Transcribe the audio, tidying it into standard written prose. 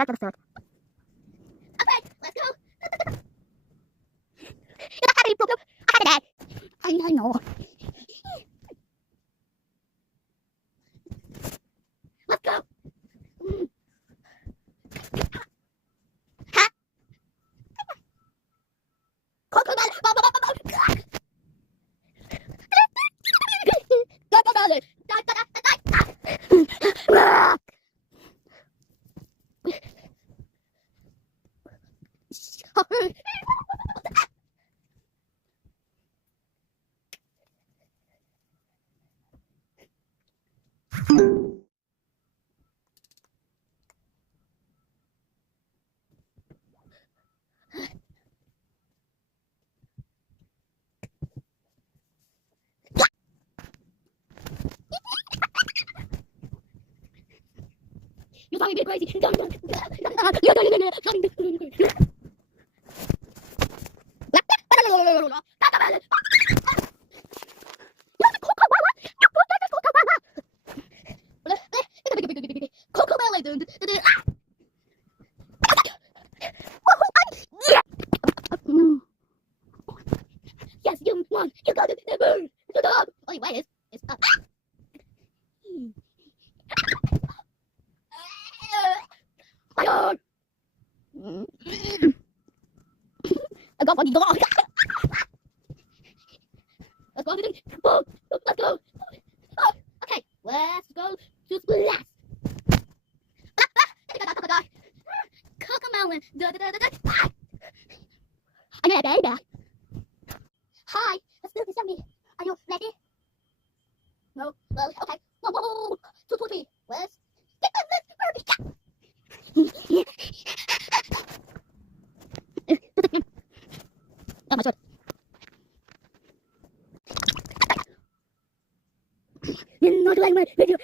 like the sword. Okay, let's go. You don't have any problem. I have a dad. I know. Let's go. Huh? Crocodile. You're talking me crazy. Yes, you won. You got it. Good job. Only way is up. My God. I got one dog. Let's go. Let's go. Oh, okay, let's go to Splash. Cocomelon. I'm a baby. Hi, let's do this on me. Are you ready? No? Well, okay. Whoa. 2, 2, 3. Let's get this Barbie. Oh my God. You're not like my video.